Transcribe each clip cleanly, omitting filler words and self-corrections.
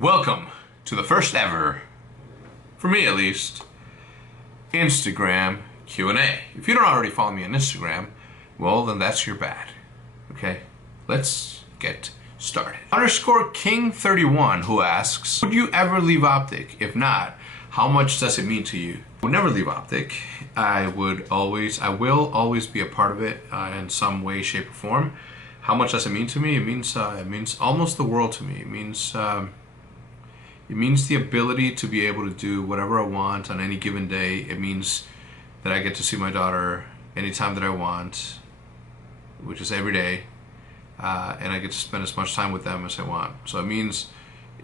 Welcome to the first ever, for me at least, Instagram Q&A. If you don't already follow me on Instagram, well then that's your bad. Okay, let's get started. _King31 who asks, would you ever leave Optic? If not, how much does it mean to you? I would never leave Optic. I will always be a part of it in some way, shape, or form. How much does it mean to me? It means almost the world to me. It means the ability to be able to do whatever I want on any given day. It means that I get to see my daughter anytime that I want, which is every day, and I get to spend as much time with them as I want. So it means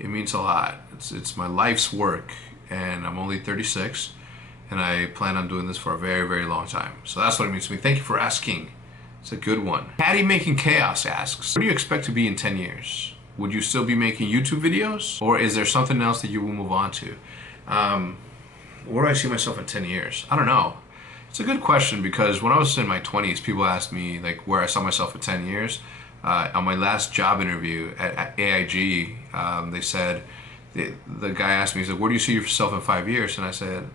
a lot. It's my life's work, and I'm only 36, and I plan on doing this for a very, very long time. So that's what it means to me. Thank you for asking. It's a good one. Patty Making Chaos asks, what do you expect to be in 10 years? Would you still be making YouTube videos? Or is there something else that you will move on to? Where do I see myself in 10 years? I don't know. It's a good question because when I was in my 20s, people asked me like where I saw myself in 10 years. On my last job interview at AIG, they said, the guy asked me, he's like, where do you see yourself in 5 years? And I said,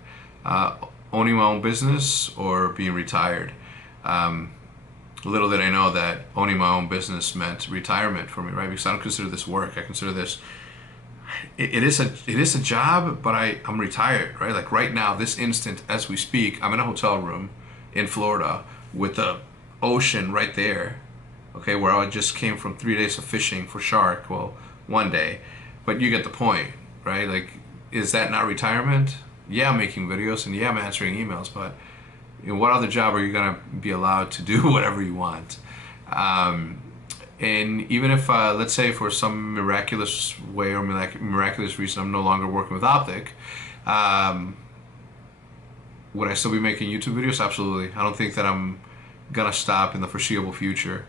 owning my own business or being retired. Little did I know that owning my own business meant retirement for me, right? Because I don't consider this work. I consider this, it is a job, but I'm retired, right? Like right now, this instant as we speak, I'm in a hotel room in Florida with the ocean right there, okay, where I just came from 3 days of fishing for shark, well, one day, but you get the point, right? Like, is that not retirement? Yeah, I'm making videos and yeah, I'm answering emails, but in what other job are you gonna be allowed to do whatever you want? And even if, let's say for some miraculous way or miraculous reason I'm no longer working with Optic, would I still be making YouTube videos? Absolutely. I don't think that I'm gonna stop in the foreseeable future.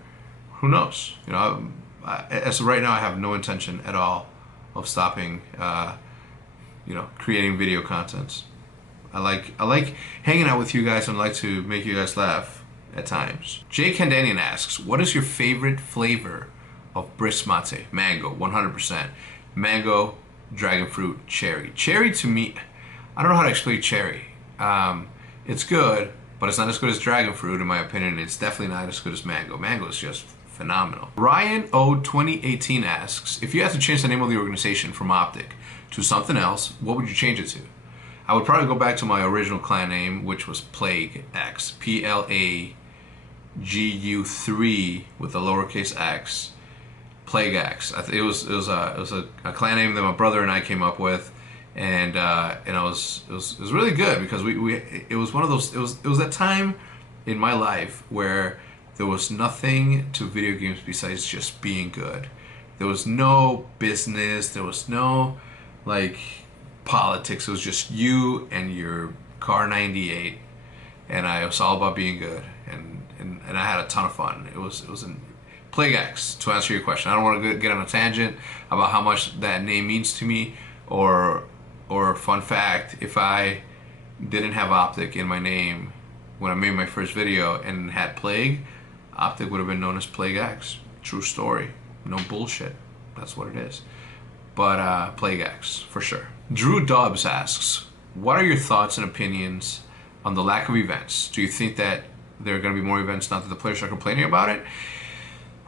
Who knows? You know, as of right now, I have no intention at all of stopping, you know, creating video content. I like hanging out with you guys and I like to make you guys laugh at times. Jay Kandanian asks, what is your favorite flavor of brisk mate? Mango, 100%. Mango, dragon fruit, cherry. Cherry to me, I don't know how to explain cherry. It's good, but it's not as good as dragon fruit in my opinion. It's definitely not as good as mango. Mango is just phenomenal. Ryan O 2018 asks, if you had to change the name of the organization from Optic to something else, what would you change it to? I would probably go back to my original clan name, which was Plague X, PLAGU3 with a lowercase x, Plague X. It was a clan name that my brother and I came up with, and it was really good because it was one of those. It was that time in my life where there was nothing to video games besides just being good. There was no business. There was no like politics. It was just you and your car 98, and it was all about being good, and I had a ton of fun. It was in Plague X, to answer your question. I don't want to get on a tangent about how much that name means to me, or fun fact, if I didn't have Optic in my name when I made my first video and had Plague, Optic would have been known as Plague X. True story, no bullshit, that's what it is. But Plague X, for sure. Drew Dobbs asks, what are your thoughts and opinions on the lack of events? Do you think that there are going to be more events now that the players are complaining about it?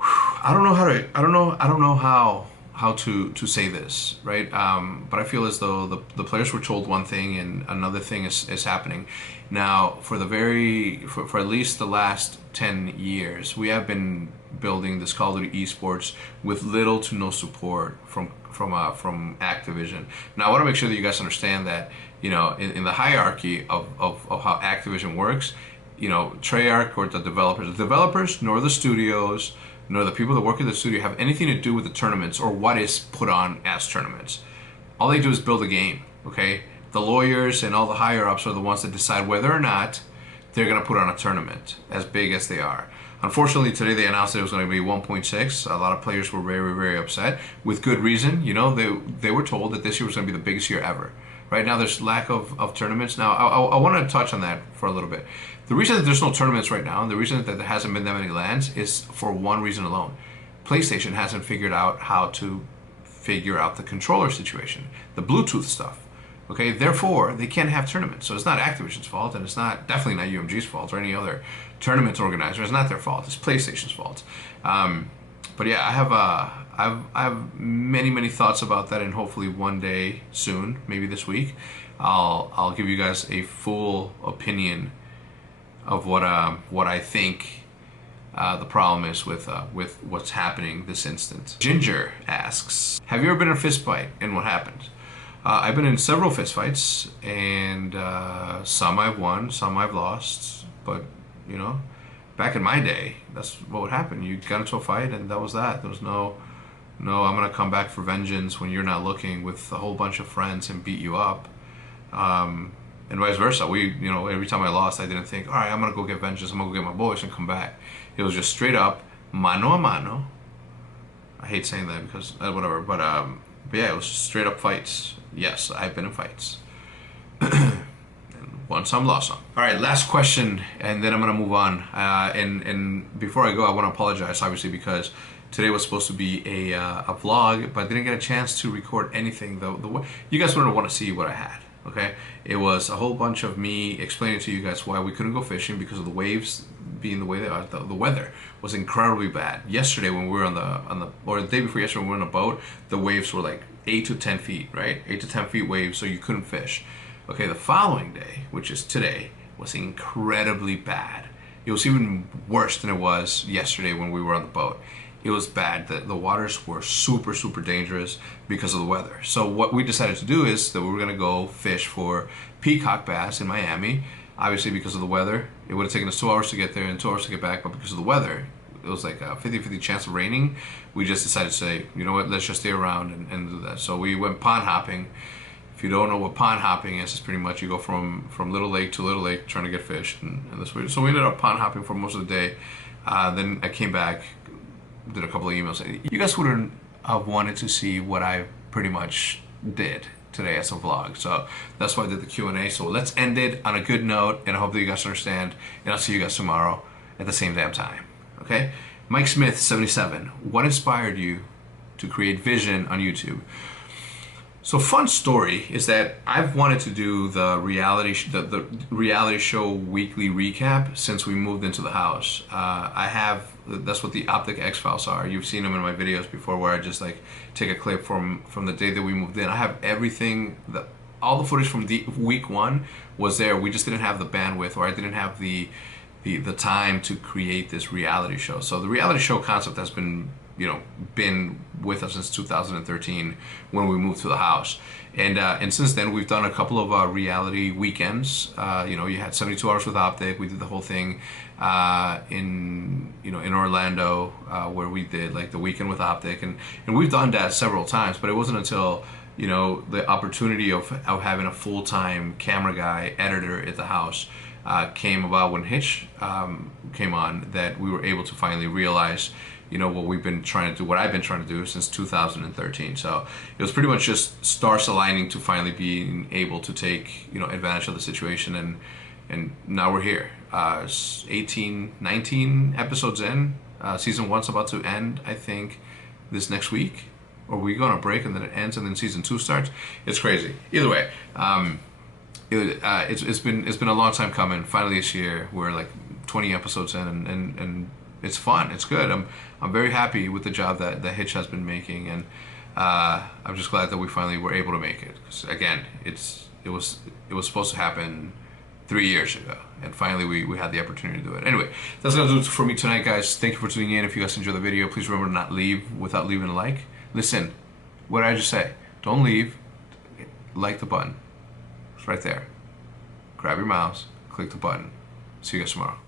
I don't know how to say this, right? But I feel as though the players were told one thing and another thing is happening. Now, for at least the last 10 years, we have been building this Call of Duty esports with little to no support from Activision. Now, I want to make sure that you guys understand that, you know, in the hierarchy of how Activision works, you know, Treyarch or the developers, nor the studios, nor the people that work at the studio have anything to do with the tournaments or what is put on as tournaments. All they do is build a game, okay? The lawyers and all the higher ups are the ones that decide whether or not they're going to put on a tournament as big as they are. Unfortunately, today they announced that it was going to be 1.6. A lot of players were very, very upset with good reason. You know, they were told that this year was going to be the biggest year ever. Right now, there's lack of tournaments. Now, I want to touch on that for a little bit. The reason that there's no tournaments right now, and the reason that there hasn't been that many LANs is for one reason alone. PlayStation hasn't figured out how to figure out the controller situation, the Bluetooth stuff. Okay, therefore they can't have tournaments. So it's not Activision's fault, and it's not definitely not UMG's fault or any other tournament organizer. It's not their fault. It's PlayStation's fault. But yeah, I have many thoughts about that, and hopefully one day soon, maybe this week, I'll give you guys a full opinion of what I think the problem is with what's happening this instant. Ginger asks, have you ever been in a fist fight and what happened? I've been in several fist fights, and some I've won, some I've lost, but you know, back in my day, that's what would happen. You got into a fight and that was that. There was no I'm gonna come back for vengeance when you're not looking with a whole bunch of friends and beat you up. And vice versa. Every time I lost, I didn't think, all right, I'm gonna go get vengeance, I'm gonna go get my boys and come back. It was just straight up, mano a mano. I hate saying that because whatever, but yeah, it was just straight up fights. Yes, I've been in fights. And won some, lost some. All right, last question, and then I'm gonna move on. And before I go, I want to apologize, obviously, because today was supposed to be a vlog, but I didn't get a chance to record anything. You guys wouldn't want to see what I had. Okay, it was a whole bunch of me explaining to you guys why we couldn't go fishing because of the waves being the way they are. The weather was incredibly bad. Yesterday when we were or the day before yesterday when we were on a boat, the waves were like 8 to 10 feet, right? 8 to 10 feet waves, so you couldn't fish. Okay, the following day, which is today, was incredibly bad. It was even worse than it was yesterday when we were on the boat. It was bad. The waters were super dangerous because of the weather. So what we decided to do is that we were going to go fish for peacock bass in Miami. Obviously, because of the weather, it would have taken us 2 hours to get there and 2 hours to get back, but because of the weather, it was like a 50-50 chance of raining. We just decided to say, you know what, let's just stay around and do that. So we went pond hopping. If you don't know what pond hopping is, it's pretty much you go from little lake to little lake trying to get fish. And this way. So we ended up pond hopping for most of the day. Then I came back, did a couple of emails. You guys wouldn't have wanted to see what I pretty much did today as a vlog, so that's why I did the Q&A. So let's end it on a good note, and I hope that you guys understand, and I'll see you guys tomorrow at the same damn time. Okay? Mike Smith 77, what inspired you to create Vision on YouTube? So fun story is that I've wanted to do the reality show weekly recap since we moved into the house. That's what the OpTic's files are. You've seen them in my videos before, where I just like take a clip from the day that we moved in. I have everything, all the footage from week 1 was there. We just didn't have the bandwidth, or I didn't have the time to create this reality show. So the reality show concept has been with us since 2013 when we moved to the house, and since then we've done a couple of reality weekends. You had 72 Hours with OpTic. We did the whole thing in Orlando, where we did like the weekend with OpTic, and we've done that several times. But it wasn't until the opportunity of having a full-time camera guy, editor at the house came about when Hitch came on, that we were able to finally realize what we've been trying to do, what I've been trying to do since 2013. So it was pretty much just stars aligning to finally being able to take advantage of the situation, and now we're here. 19 episodes in. Season 1's about to end, I think, this next week. Or we go on a break and then it ends and then season 2 starts. It's crazy. Either way, it's been a long time coming. Finally this year we're like 20 episodes in, and it's fun. It's good. I'm very happy with the job that Hitch has been making, and I'm just glad that we finally were able to make it. Because again, it was supposed to happen 3 years ago, and finally we had the opportunity to do it. Anyway, that's gonna do it for me tonight, guys. Thank you for tuning in. If you guys enjoyed the video, please remember to not leave without leaving a like. Listen, what did I just say? Don't leave. Like the button. It's right there. Grab your mouse, click the button. See you guys tomorrow.